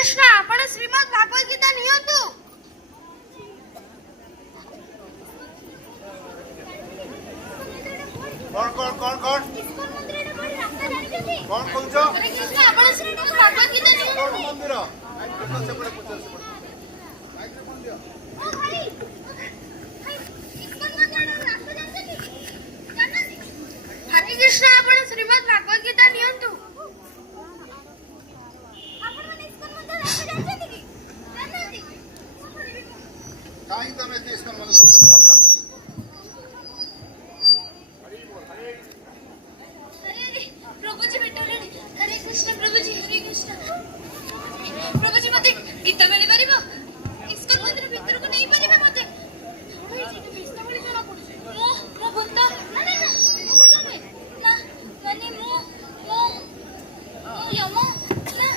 कृष्ण आपण श्रीमद् भागवत गीता नियंतु कौन इस्कॉन मंदिर रे बड़ी रास्ता जानि जति कौन कहूछ हरे कृष्ण आपण श्रीमद् भागवत गीता नियंतु कौन मंदिर से पड़े पुछल से पड़े ओ भाई इस्कॉन मंदिर रे रास्ता जानि जति जाननी हरे कृष्ण आपण श्रीमद् भागवत गीता नियंतु आपण माने इस्कॉन मंदिर रास्ता जानि जति जाननी काई तमे ते इसका मन सोच कौन था प्रभु जी बेटा हरे कृष्ण प्रभु जी हरे कृष्ण प्रभु जी मते गीता मिली परिबो इस्कॉन मंदिर भीतर को नहीं परिबे मते भाई जी के बेस्ता बड़ी जना पड़ुछे मो भक्त ना ना ना मो भक्त नहीं ना माने मो यमो ना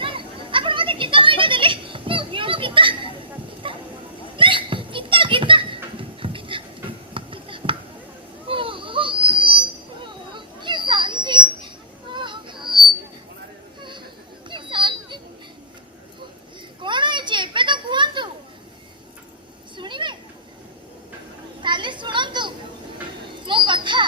ना आपण मते गीता मोइडा देले मो गीता ना गीता गीता की शांति कौन है एबे तो कहतु शुणवे ताले शुणु मो कथा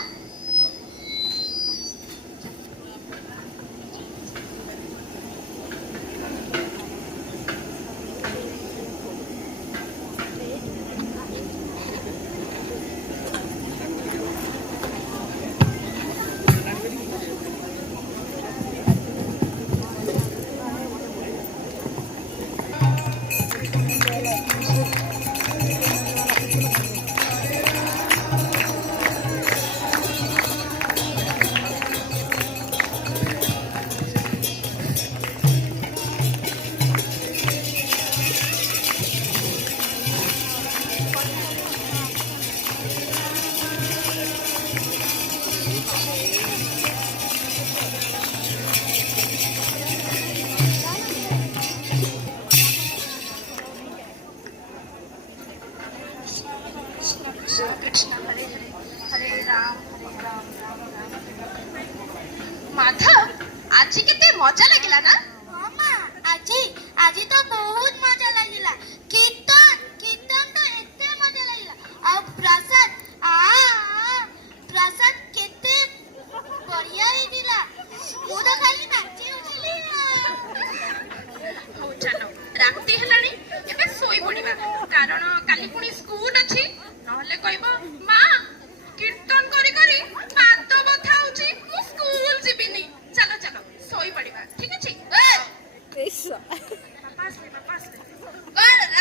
कृष्ण हरे हरे हरे राम राम राम माधव आज केते मजा लागिला ना मामा आज तो बहुत मजा लागिला कीर्तन तो एते मजा लागिला और प्रसाद केते बढ़िया ही दिला मु तो खाली नाची उठली हो चलो राती हेलानी एबे सोई पड़िबा कारण काली पुनी स्कूल अछि नहले कहबो मां कीर्तन करी करी पाद बथा होची मु स्कूल जिबिनी चलो चलो सोई पड़िबा ठीक अछि ए पापास ले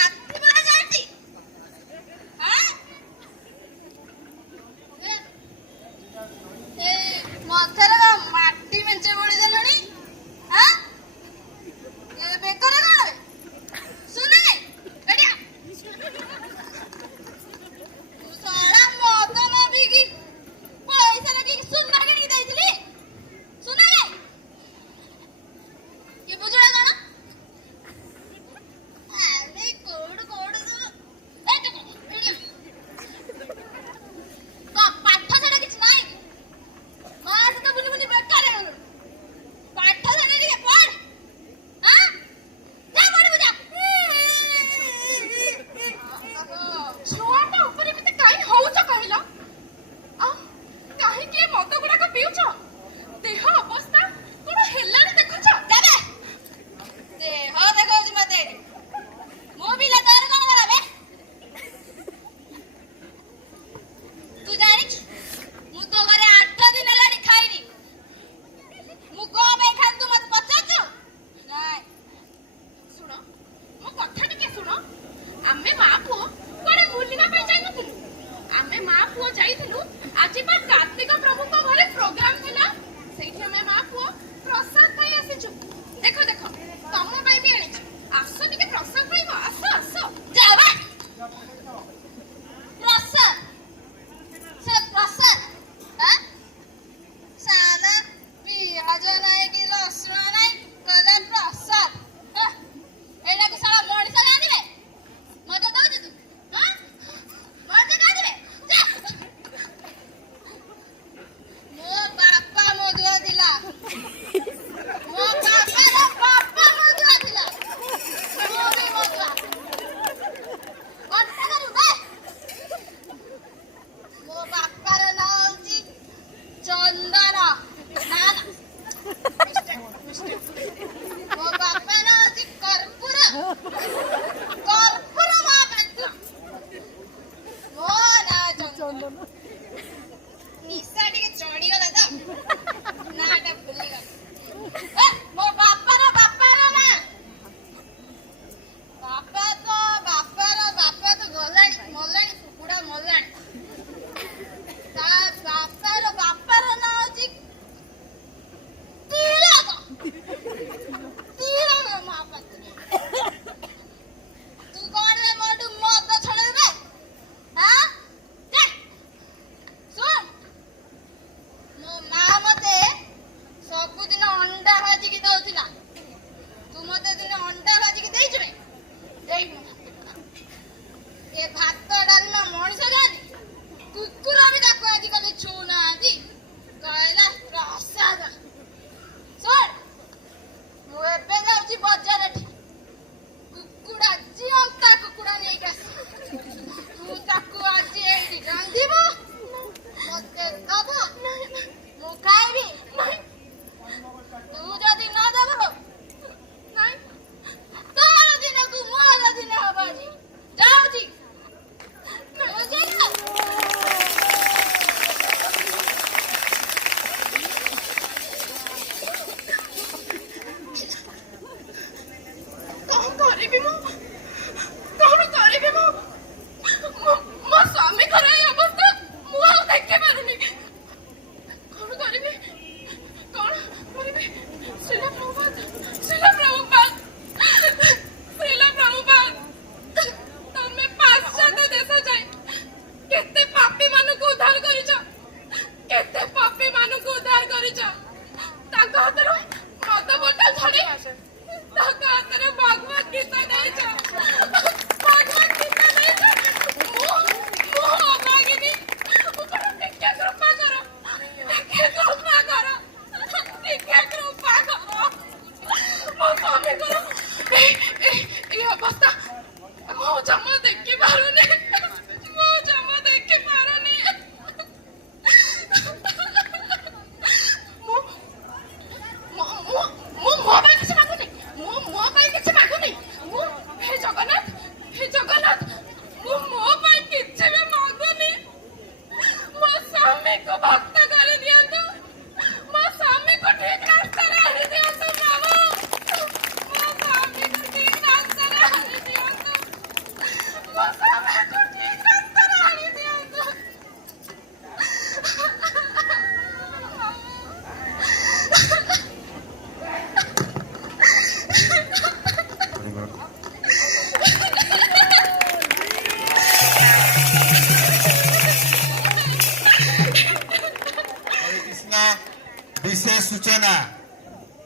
सूचना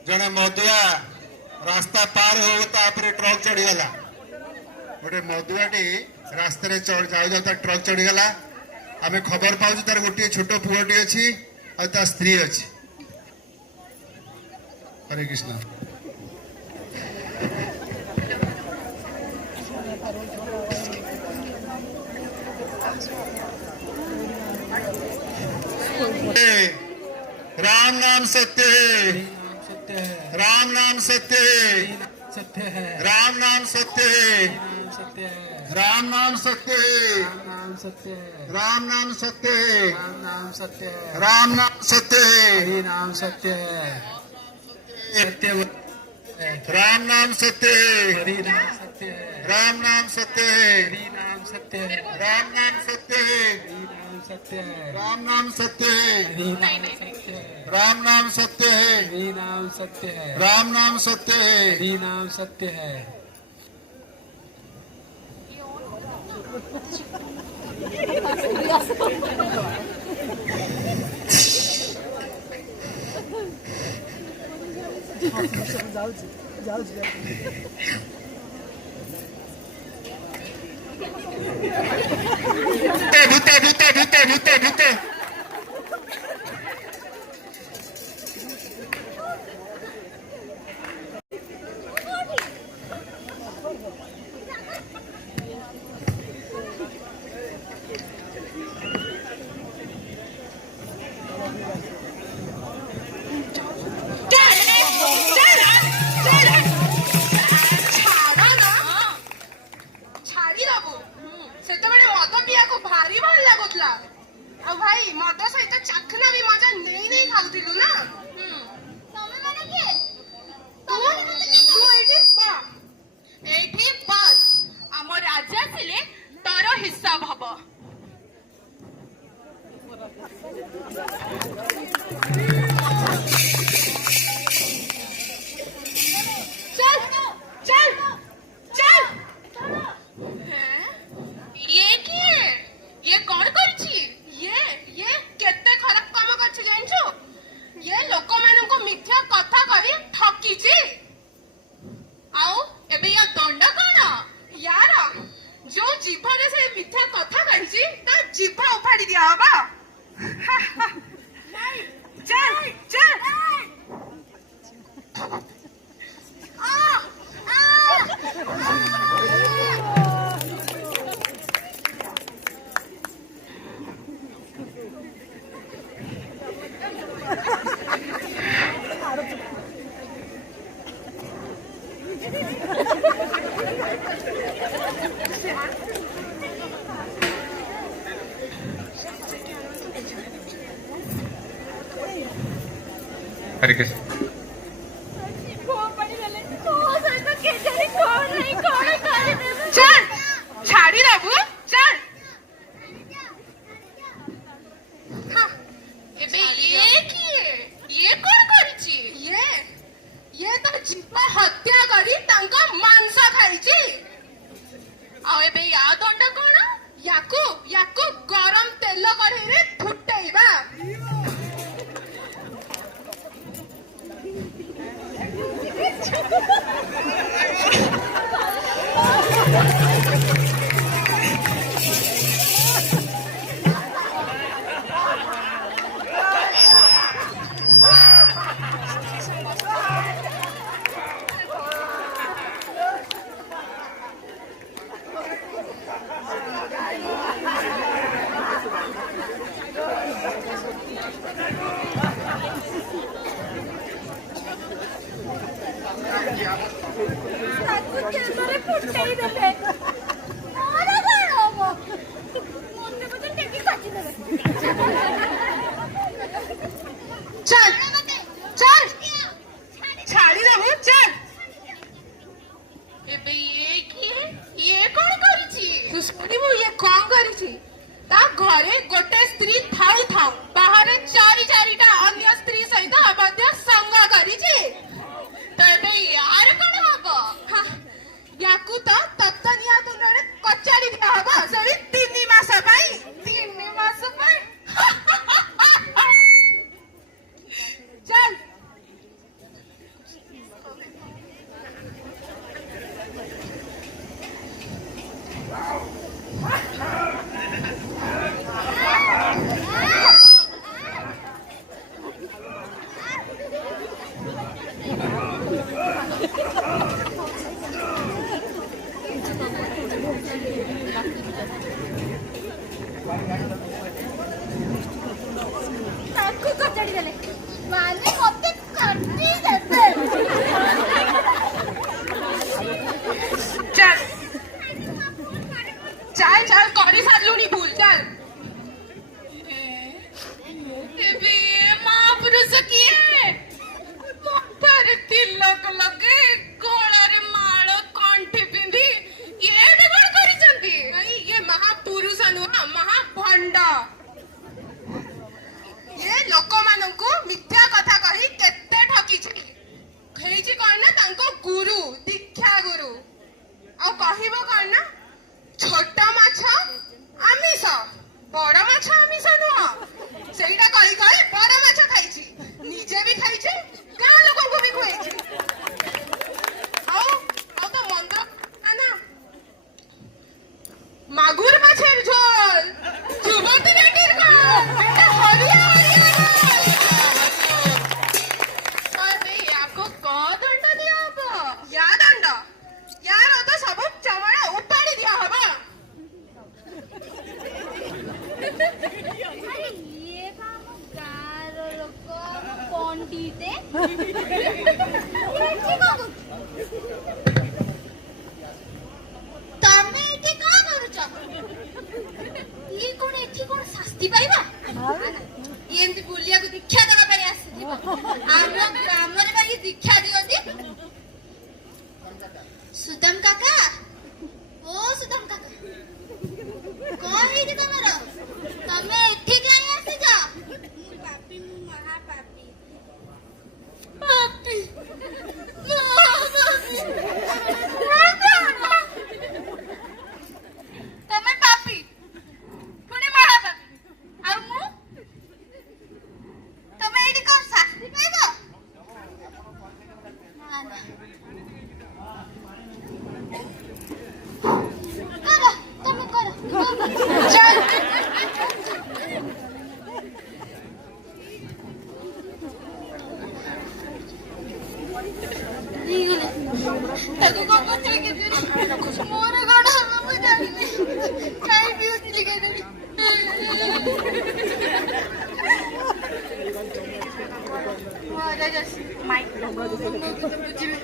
जड़े मधुआ रास्ता पार हो ट्रक चढ़ीगला गोटे मधुआटी रास्तार जाऊ जाऊ ट्रक चढ़ीगला आम खबर पाऊँ तार गोटे छोट पुओटी अच्छी और स्त्री अच्छी। हरे कृष्ण। राम नाम सत्य है, राम नाम सत्य है, राम नाम सत्य है, राम नाम सत्य है, राम नाम सत्य है, राम नाम सत्य है, नाम सत्य है, राम नाम सत्य है, हरि नाम सत्य है, राम नाम सत्य है, हरि नाम सत्य है, राम नाम सत्य है, हरि नाम सत्य है, राम नाम सत्य है, हरि नाम सत्य है, राम नाम सत्य है, हरि नाम सत्य है, राम नाम सत्य है। हरि नाम सत्य है। भूते भूते भूते भूते भूते भारी भल लगुला भाई मद सहित चाखना भी मजा नहीं नहीं खाऊलु ना ତମେ ମାନେ କିଏ? ଏଇଠି ବସ୍ ଆମ ରାଜା ଥିଲେ ତୋର ହିସାବ ହବ। चल चल चल ये किए ये कौन करछि ये केते खराब काम करछि जानछु ये लोक माननको मिथ्या कथा कहि ठकीछि आउ एबे या दंड कोन यार जो जीभरे से मिथ्या कथा कहिछि ता जीभ उफाड़ी दिया हबा चल चल हरे कृष्ण। चल छाड़ी देबू चल हाँ, एबे ये किए ये कौन करिछि ये तो जीव हत्या करी तांका मांस खाइछि आ एबे या दंड कोन याकू गरम तेल कढ़ई रे फुटेइबा चल चल छाड़ी देबू चल एबे ये किए ये कौन करिछि तू सुनिबू ये कौन करिछि ता घरे गोटे स्त्री थाउ थाउ बाहर चारिटा अन्य स्त्री सहित अबाध्य संग करिछि तो एबे यार कौन हबो याकू तो तत्तनिया दुनरे कचाड़ी दिया हबो सरी 3 मास पई चल ତାକୁ କଚାଡ଼ି ଦେଲେ ମାନେ ମତେ କାଟି ଦେବେ। ଚାଲ ଚାଲ ଚାଲ କରି ସାରିଲୁଣି ଭୁଲ ଚାଲ। ଏବେ ମହାପୁରୁଷ କିଏ? ମଥାରେ ତିଲକ ଲଗେଇ ଗଳାରେ ମାଳ କଣ୍ଠି ପିନ୍ଧି ଏଇଟା କଣ କରିଛନ୍ତି? ଇଏ ମହାପୁରୁଷ ନୁହଁ ମହାଭଣ୍ଡ। ଏ ଲୋକମାନଙ୍କୁ ମିଥ୍ୟା କଥା କହି କେତେ ଠକିଛି। ହେଇଛି କଣ ନା ତାଙ୍କ ଗୁରୁ ଦୀକ୍ଷା ଗୁରୁ। ଆଉ କହିବ କଣ ନା ଛୋଟ ମାଛ ଆମିଷ ବଡ ମାଛ ଆମିଷ ନୁହଁ। ସେଇଟା କହି କହି ବଡ ମାଛ ଖାଇଛି, ନିଜେ ବି ଖାଇଛି, ଗାଁ ଲୋକଙ୍କୁ ବି ଖୁଆଇଛି। ଆଉ তো মন্দ না মাগুর মাছের ঝোল যুবতী বেটির গাল এটা হরিয়া হরিয়া আরে ইয়াকো ক দণ্ড দিয়া হবো? ইয়া দণ্ড ইয়ার তো সব চমড়া উপাড়ি দিয়া হবো। ଆରେ ଇଏ ବା ଆମ ଗାଁର ଲୋକ ଆମ ପଣ୍ଡିତେ। ତମେ ଏଠି କଣ କରୁଛ? ଇଏ କଣ ଏଠି କଣ ଶାସ୍ତି ପାଇବା? ଇଏ ଏମିତି ବୁଲିବାକୁ ଦୀକ୍ଷା ଦେବା ପାଇଁ ଆସିଥିବ। ଆମ ଗ୍ରାମରେ ବା ଇଏ ଦୀକ୍ଷା ଦିଅନ୍ତି। ସୁଦାମ କାକା, ଓ ସୁଦାମ କାକା, କଣ ହେଇଛି ତମର? ତମେ ଏଠି କାହିଁ ଆସିଛ? ମୁଁ ପାପି, ମୁଁ ମହାପାପି। ପାପି, ମହାପାପି। ତମେ ପାପି ପୁଣି ମହାପାପି, ଆଉ ମୁଁ? ତମେ ଏଇଠି କଣ ଶାସ୍ତି ପାଇବ? ନା ନା, କର, ତମେ କର, ଚାଲ। ତାକୁ କଣ ପଚାରି କେମିତି ମୋର କଣ ହବ ମୁଁ ଜାଣିନି। କାହିଁ ପିଉଥିଲି କେଜାଣି। ମହାରାଜ ଆସି ମାଇକ୍ ବୁଝିବେ।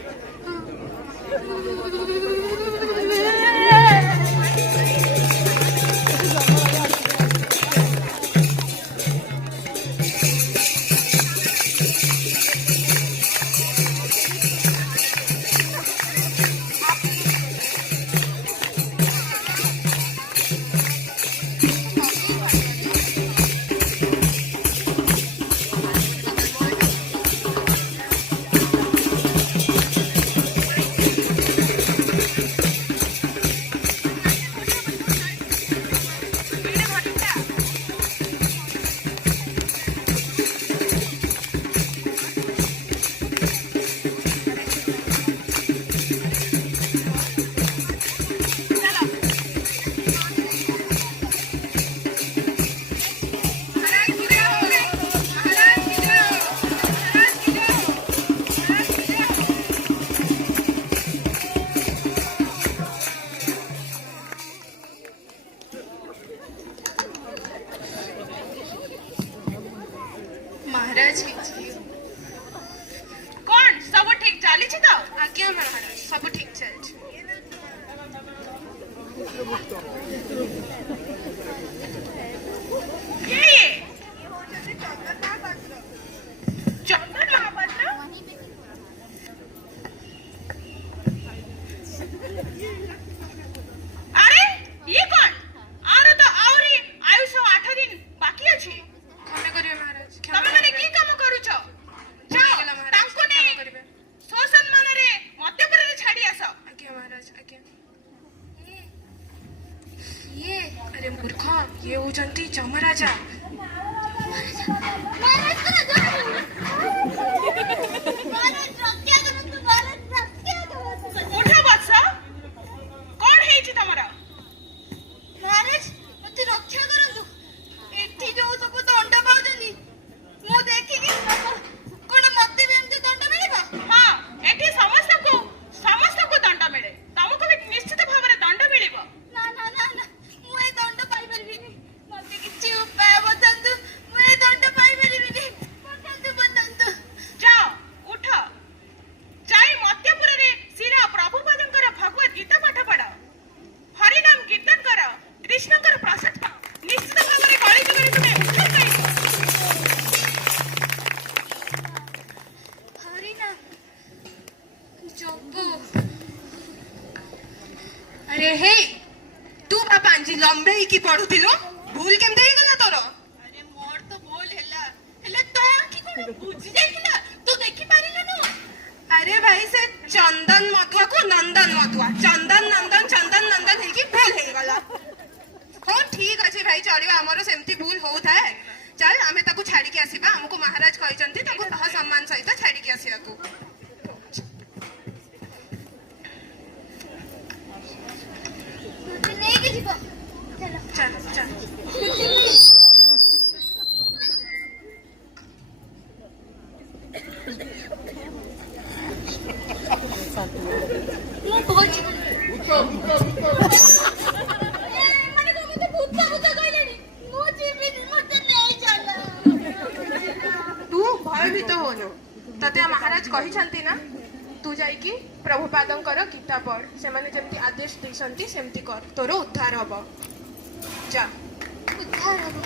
महाराज कौन सब ठीक चली तो? आज्ञा महाराज सब ठीक चलछि। चंदन महापात्र अरे ये कौन? आरो तो आउरी आयुष 8 दिन बाकी अछि। क्षमा करियो महाराज, तमे माने की काम करूछ? जाओ तांको ने ससम्मान रे मध्यपुर रे छाडी आस। आज्ञा महाराज आज्ञा। ये अरे मूर्ख, ये होचंती चमराजा। महाराज रक्षा करंतु, महाराज रक्षा करंतु। उठा बस, कोन हेछि तमरा? महाराज मते रक्षा करंतु। एठी जो सब दंड पाउजनी मु देखि कि कोन मते भी एमती दंड मिलिबा? हां एठी समस्त को हे तू बापा आंजी लंबे की पढ़ुथिलु भूल केमते हे गला तोर अरे मोर तो भूल हेला तो कि कोन बुझी जाइला तू देखि पारिला न अरे भाई से चंदन मधुआ को नंदन मधुआ चंदन नंदन हे की भूल हे गला हो ठीक अछि भाई चलिबा हमरो सेमती भूल हो थाए चल आमे ताकू छाड़ी के आसीबा हमको महाराज कहिसंती ताकू सह सम्मान सहित छाड़ी के आसीया तू ନେଇକି ଯିବ ଚାଲ चल ମୁଁ କହୁଛି ମାନେ ସମସ୍ତେ ଭୂତ କହିଲେଣି ମୁଁ ଯିବିନି ମତେ ନେଇ ଚାଲ तू भयभीत होनु तते महाराज कहिसंती ना तू जाई की प्रभुपादंकर गीता पढ़ से माने जेमती आदेश दैसंती सेमती कर तोर उद्धार हबो जा उद्धार ହବ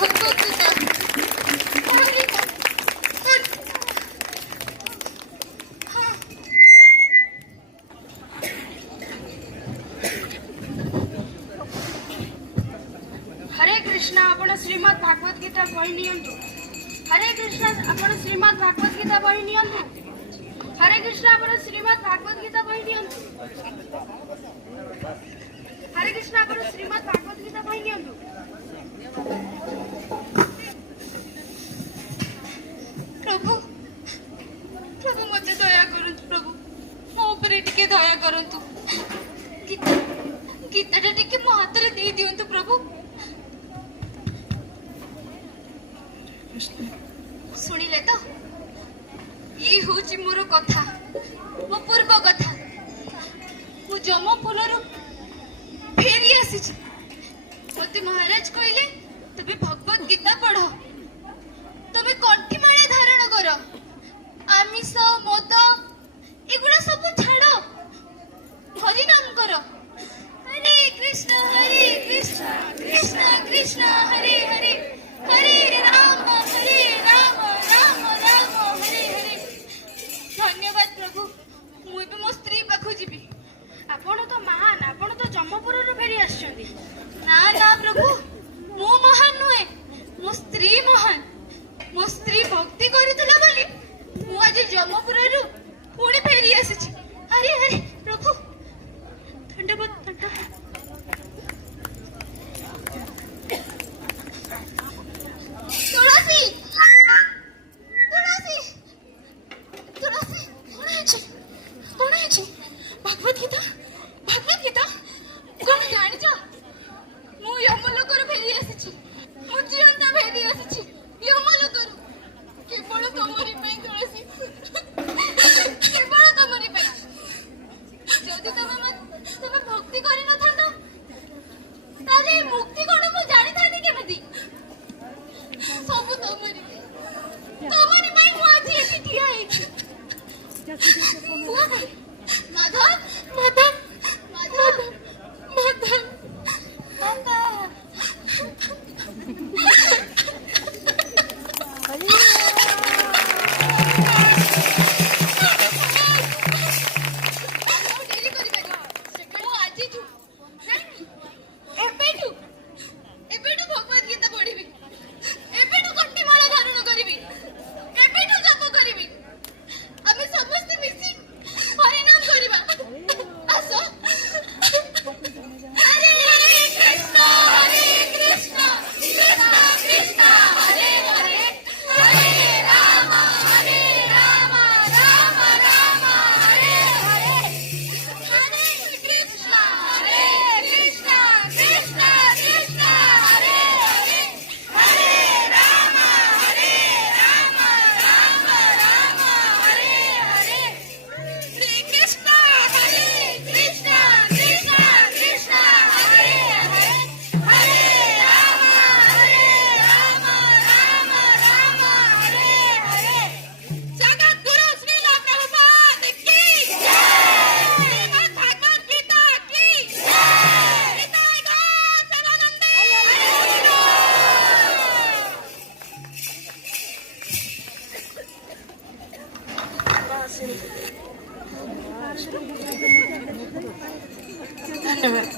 ଭଗବତ ହରି हरे कृष्ण आपण श्रीमद् भागवत गीता बही नियंतु हरे कृष्ण आपण श्रीमद् भागवत गीता बही नियंतु हरे कृष्ण आपण श्रीमद् भागवत गीता बही नियंतु हरे कृष्ण आपण श्रीमद् भागवत गीता बही नियंतु प्रभु प्रभु मते दया करंतु प्रभु मो ऊपर टिके दया करंतु गीताटा टिके मो हाथ रे दे दियंतु प्रभु शुणिले तो ये हूँ मोर कथा मो पूर्व कथा मु जमपुर फेरी आसी मत महाराज कहले तबे भगवत गीता पढ़ तबे कंठीमाला धारण कर आमिष मद एगुड़ा सब छाड़ हरि नाम कर हरे कृष्ण कृष्ण कृष्ण हरे हरे हरे राम राम राम हरे हरे धन्यवाद प्रभु मुझे मो स्त्री पाखु जीवी आपण तो महान आपण तो जमपुर फेरी आछंती ना ना प्रभु मो महान नुहे मो स्त्री महान मो स्त्री भक्ति करितला बोली मु आज जमपुर पुणी फेरी आसी हरे हरे प्रभु धन्यवाद तुलसी तुलसी तुलसी कौन है भागवत गीता कौन जानी मु यमलोकर फेरी आसी मु जीवंत फेरी आसी यमलोकर केवल तमरी पे तुलसी केवल तमरी पे जदि तमे भक्ति करि न थांत ताले मुक्ति कोन मु जानि थानी केमिति सब तमरी भाई मु आज एठी ठिया हेछि माधव माधव माधव माधव ଧନ୍ୟବାଦ।